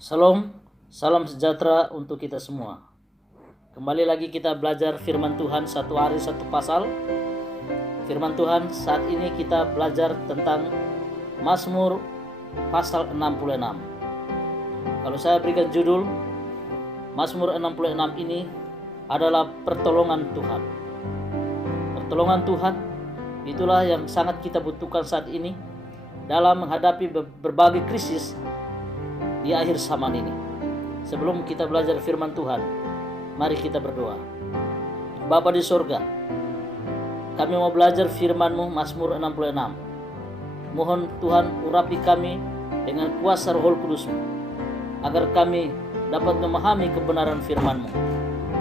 Salam, salam sejahtera untuk kita semua. Kembali lagi kita belajar firman Tuhan satu hari satu pasal. Firman Tuhan saat ini kita belajar tentang Mazmur pasal 66. Kalau saya berikan judul, Mazmur 66 ini adalah pertolongan Tuhan. Pertolongan Tuhan itulah yang sangat kita butuhkan saat ini dalam menghadapi berbagai krisis di akhir zaman ini. Sebelum kita belajar firman Tuhan, mari kita berdoa. Bapa di surga, kami mau belajar firman-Mu Mazmur 66. Mohon Tuhan urapi kami dengan kuasa Roh Kudus-Mu, agar kami dapat memahami kebenaran firman-Mu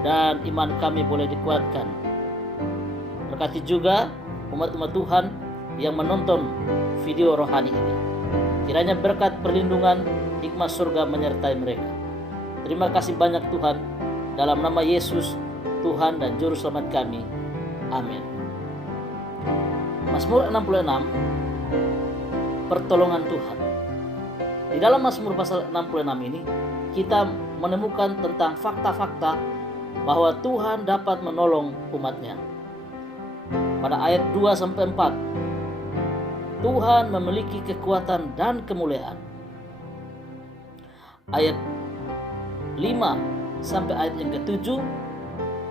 dan iman kami boleh dikuatkan. Berkati juga umat-umat Tuhan yang menonton video rohani ini. Kiranya berkat perlindungan hikmat surga menyertai mereka. Terima kasih banyak Tuhan, dalam nama Yesus Tuhan dan Juru Selamat kami. Amin. Mazmur 66, pertolongan Tuhan. Di dalam Mazmur pasal 66 ini kita menemukan tentang fakta-fakta bahwa Tuhan dapat menolong umatnya. Pada ayat 2-4, Tuhan memiliki kekuatan dan kemuliaan. Ayat 5 sampai ayat yang ke-7,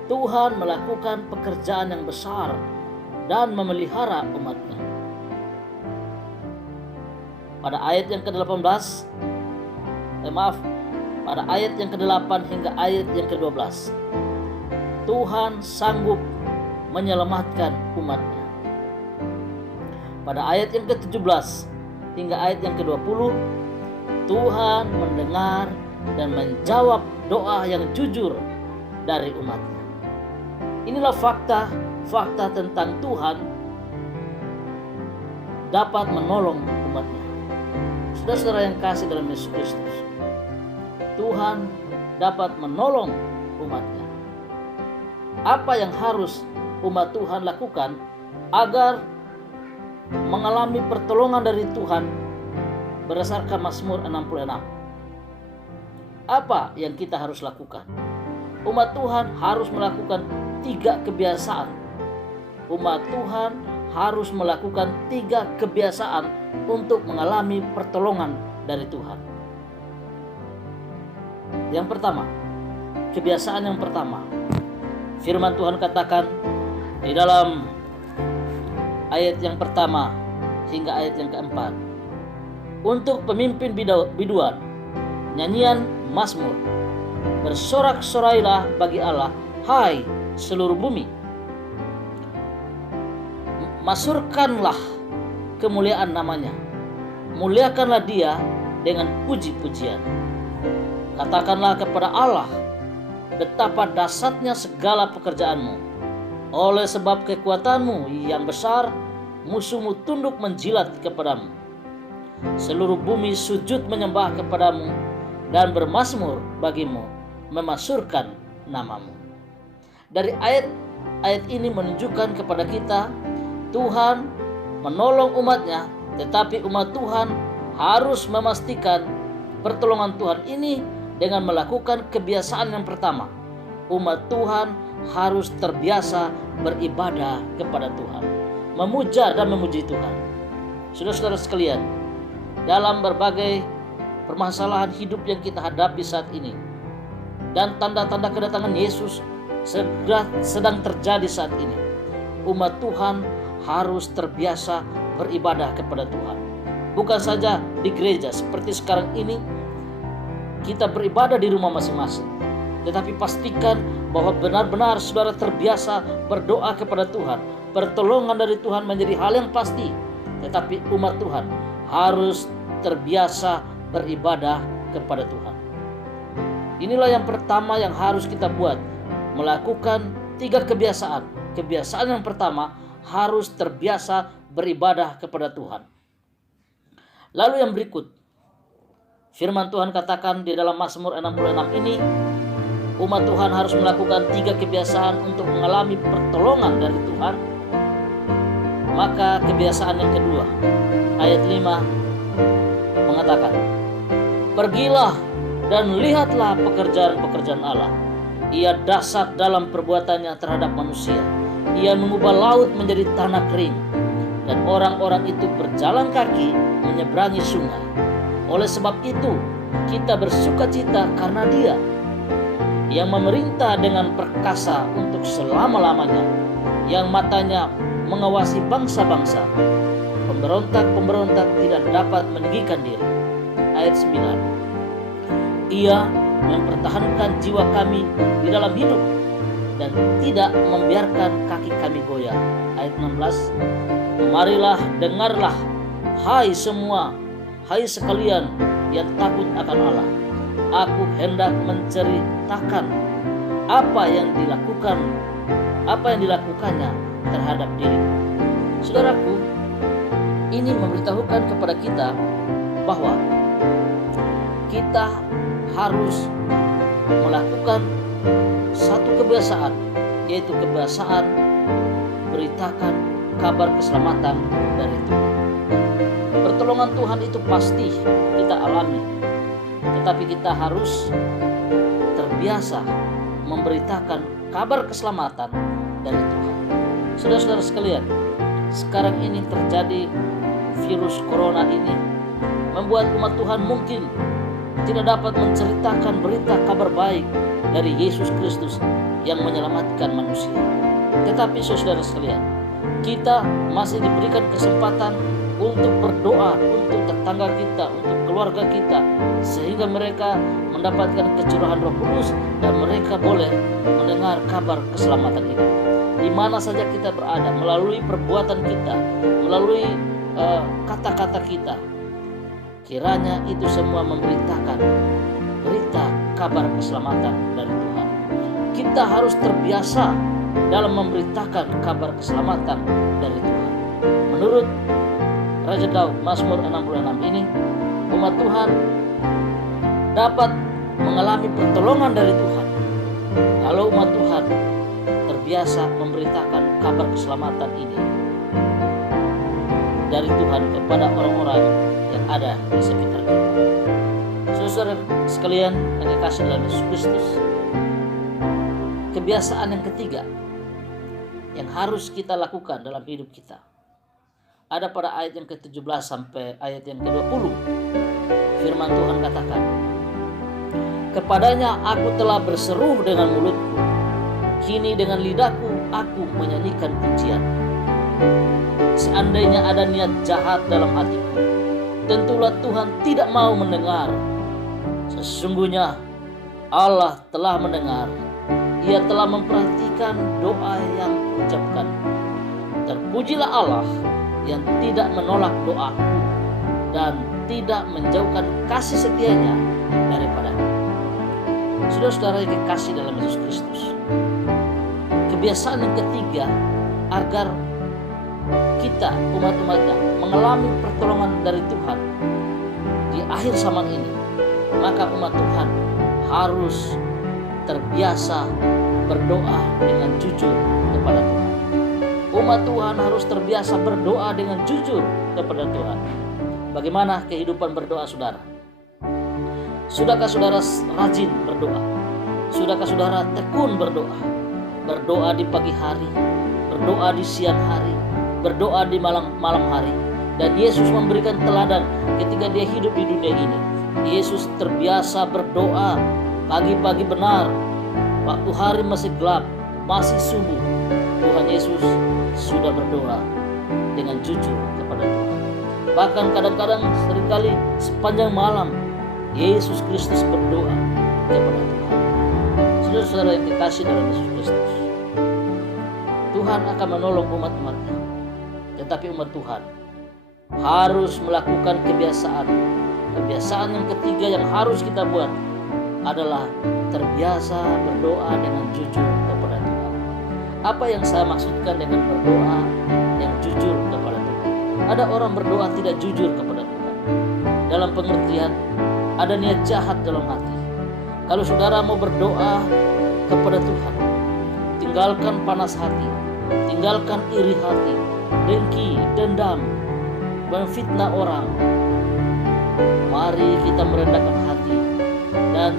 Tuhan melakukan pekerjaan yang besar dan memelihara umatnya. Pada ayat yang ke-18, pada ayat yang ke-8 hingga ayat yang ke-12, Tuhan sanggup menyelamatkan umatnya. Pada ayat yang ke-17 hingga ayat yang ke-20, Tuhan mendengar dan menjawab doa yang jujur dari umatnya. Inilah fakta tentang Tuhan dapat menolong umatnya. Saudara-saudara yang kasih dalam Yesus Kristus, Tuhan dapat menolong umatnya. Apa yang harus umat Tuhan lakukan agar mengalami pertolongan dari Tuhan berdasarkan Mazmur 66? Apa yang kita harus lakukan? Umat Tuhan harus melakukan 3 kebiasaan. Umat Tuhan harus melakukan 3 kebiasaan untuk mengalami pertolongan dari Tuhan. Yang pertama, kebiasaan yang pertama, firman Tuhan katakan di dalam ayat yang pertama hingga ayat yang keempat, untuk pemimpin biduan, nyanyian Mazmur, bersorak-sorailah bagi Allah, hai seluruh bumi. Masyurkanlah kemuliaan namanya, muliakanlah dia dengan puji-pujian. Katakanlah kepada Allah, betapa dahsyatnya segala pekerjaanmu. Oleh sebab kekuatanmu yang besar, musuhmu tunduk menjilat kepadamu. Seluruh bumi sujud menyembah kepadamu dan bermazmur bagimu, memasyurkan namamu. Dari ayat ini menunjukkan kepada kita, Tuhan menolong umatnya, tetapi umat Tuhan harus memastikan pertolongan Tuhan ini dengan melakukan kebiasaan yang pertama. Umat Tuhan harus terbiasa beribadah kepada Tuhan, memuja dan memuji Tuhan. Saudara-saudara sekalian, dalam berbagai permasalahan hidup yang kita hadapi saat ini dan tanda-tanda kedatangan Yesus sedang terjadi saat ini, umat Tuhan harus terbiasa beribadah kepada Tuhan. Bukan saja di gereja seperti sekarang ini kita beribadah di rumah masing-masing, tetapi pastikan bahwa benar-benar saudara terbiasa berdoa kepada Tuhan. Pertolongan dari Tuhan menjadi hal yang pasti, tetapi umat Tuhan harus terbiasa beribadah kepada Tuhan. Inilah yang pertama yang harus kita buat, melakukan 3 kebiasaan. Kebiasaan yang pertama, harus terbiasa beribadah kepada Tuhan. Lalu yang berikut, firman Tuhan katakan di dalam Mazmur 66 ini, umat Tuhan harus melakukan 3 kebiasaan untuk mengalami pertolongan dari Tuhan. Maka kebiasaan yang kedua, ayat 5 mengatakan, pergilah Dan lihatlah pekerjaan-pekerjaan Allah. Ia dahsyat dalam perbuatannya terhadap manusia. Ia mengubah laut menjadi tanah kering, dan orang-orang itu berjalan kaki menyeberangi sungai. Oleh sebab itu, kita bersukacita karena Dia yang memerintah dengan perkasa untuk selama-lamanya, yang matanya mengawasi bangsa-bangsa. Pemberontak-pemberontak tidak dapat meninggikan diri. Ayat 9. Ia mempertahankan jiwa kami di dalam hidup dan tidak membiarkan kaki kami goyah. Ayat 16. Marilah, dengarlah, hai sekalian yang takut akan Allah. Aku hendak menceritakan apa yang dilakukannya terhadap diriku. Saudaraku, ini memberitahukan kepada kita bahwa kita harus melakukan satu kebiasaan, yaitu kebiasaan beritakan kabar keselamatan dari Tuhan. Pertolongan Tuhan itu pasti kita alami, tetapi kita harus terbiasa memberitakan kabar keselamatan dari Tuhan. Saudara-saudara sekalian, sekarang ini terjadi virus corona ini membuat umat Tuhan mungkin tidak dapat menceritakan berita kabar baik dari Yesus Kristus yang menyelamatkan manusia. Tetapi saudara sekalian, kita masih diberikan kesempatan untuk berdoa untuk tetangga kita, untuk keluarga kita, sehingga mereka mendapatkan kecurahan Roh Kudus dan mereka boleh mendengar kabar keselamatan ini. Di mana saja kita berada, melalui perbuatan kita, melalui kata-kata kita, kiranya itu semua memberitakan berita kabar keselamatan dari Tuhan. Kita harus terbiasa dalam memberitakan kabar keselamatan dari Tuhan. Menurut Raja Daud, Mazmur 66 ini, umat Tuhan dapat mengalami pertolongan dari Tuhan kalau umat Tuhan terbiasa memberitakan kabar keselamatan ini dari Tuhan kepada orang-orang yang ada di sekitar kita. Saudara sekalian yang dikasihi dalam Yesus Kristus, kebiasaan yang ketiga yang harus kita lakukan dalam hidup kita ada pada ayat yang ke-17 sampai ayat yang ke-20. Firman Tuhan katakan, kepadanya aku telah berseru dengan mulutku, kini dengan lidahku aku menyanyikan pujian. Seandainya ada niat jahat dalam hatiku, tentulah Tuhan tidak mau mendengar. Sesungguhnya Allah telah mendengar, Ia telah memperhatikan doa yang kuucapkan. Terpujilah Allah yang tidak menolak doaku dan tidak menjauhkan kasih setianya daripadaku. Saudara-saudara yang dikasihi dalam Yesus Kristus, kebiasaan yang ketiga agar kita umat-umatnya mengalami pertolongan dari Tuhan di akhir zaman ini, maka umat Tuhan harus terbiasa berdoa dengan jujur kepada Tuhan. Umat Tuhan harus terbiasa berdoa dengan jujur kepada Tuhan. Bagaimana kehidupan berdoa saudara? Sudahkah saudara rajin berdoa? Sudahkah saudara tekun berdoa? Berdoa di pagi hari, berdoa di siang hari, berdoa di malam hari. Dan Yesus memberikan teladan ketika Dia hidup di dunia ini. Yesus terbiasa berdoa pagi-pagi benar, waktu hari masih gelap, masih subuh. Tuhan Yesus sudah berdoa dengan jujur kepada Tuhan. Bahkan kadang-kadang seringkali sepanjang malam Yesus Kristus berdoa kepada Tuhan. Saudara-saudara yang dikasihi dalam Yesus Kristus, Tuhan akan menolong umat-umatnya. Tetapi umat Tuhan harus melakukan kebiasaan. Kebiasaan yang ketiga yang harus kita buat adalah terbiasa berdoa dengan jujur kepada Tuhan. Apa yang saya maksudkan dengan berdoa yang jujur kepada Tuhan? Ada orang berdoa tidak jujur kepada Tuhan. Dalam pengertian, ada niat jahat dalam hati. Kalau saudara mau berdoa kepada Tuhan, tinggalkan panas hati, tinggalkan iri hati, dengki, dendam, memfitnah orang. Mari kita merendahkan hati dan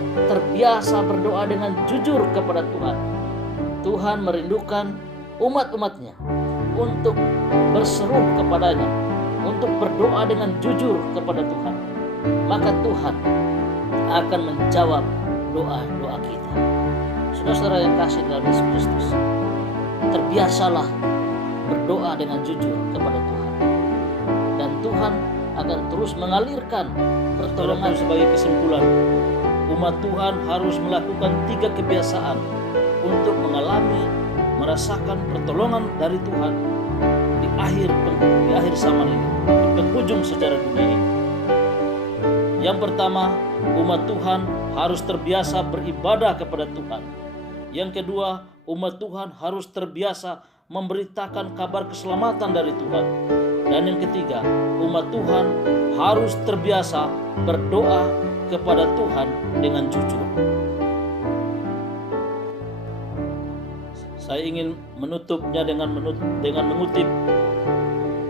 terbiasa berdoa dengan jujur kepada Tuhan. Tuhan merindukan umat-umatnya untuk berseru kepadanya, untuk berdoa dengan jujur kepada Tuhan. Maka Tuhan akan menjawab doa-doa kita. Saudara-saudara yang kasih dalam Yesus Kristus, terbiasalah berdoa dengan jujur kepada Tuhan, dan Tuhan akan terus mengalirkan pertolongan. Sebagai kesimpulan, umat Tuhan harus melakukan 3 kebiasaan untuk merasakan pertolongan dari Tuhan di akhir zaman ini, di penghujung sejarah dunia ini. Yang pertama, umat Tuhan harus terbiasa beribadah kepada Tuhan. Yang kedua, umat Tuhan harus terbiasa memberitakan kabar keselamatan dari Tuhan. Dan yang ketiga, umat Tuhan harus terbiasa berdoa kepada Tuhan dengan jujur. Saya ingin menutupnya dengan mengutip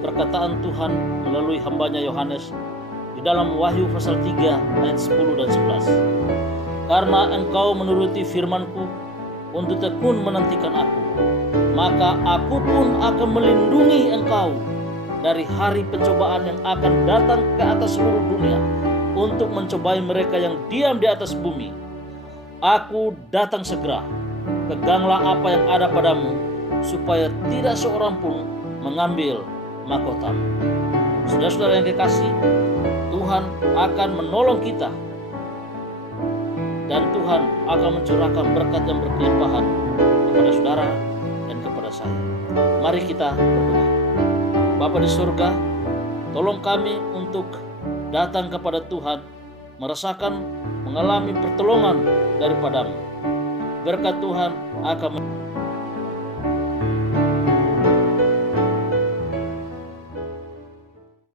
perkataan Tuhan melalui hambanya Yohanes di dalam Wahyu pasal 3 ayat 10 dan 11. Karena engkau menuruti firman-Ku untuk tekun menantikan Aku, maka Aku pun akan melindungi engkau dari hari pencobaan yang akan datang ke atas seluruh dunia untuk mencobai mereka yang diam di atas bumi. Aku datang segera. Peganglah apa yang ada padamu, supaya tidak seorang pun mengambil mahkotamu. Saudara-saudara yang kekasih, Tuhan akan menolong kita, dan Tuhan akan mencurahkan berkat yang berkelimpahan kepada saudara dan kepada saya. Mari kita berdoa. Bapa di surga, tolong kami untuk datang kepada Tuhan, mengalami pertolongan daripada-Mu. Berkat Tuhan akan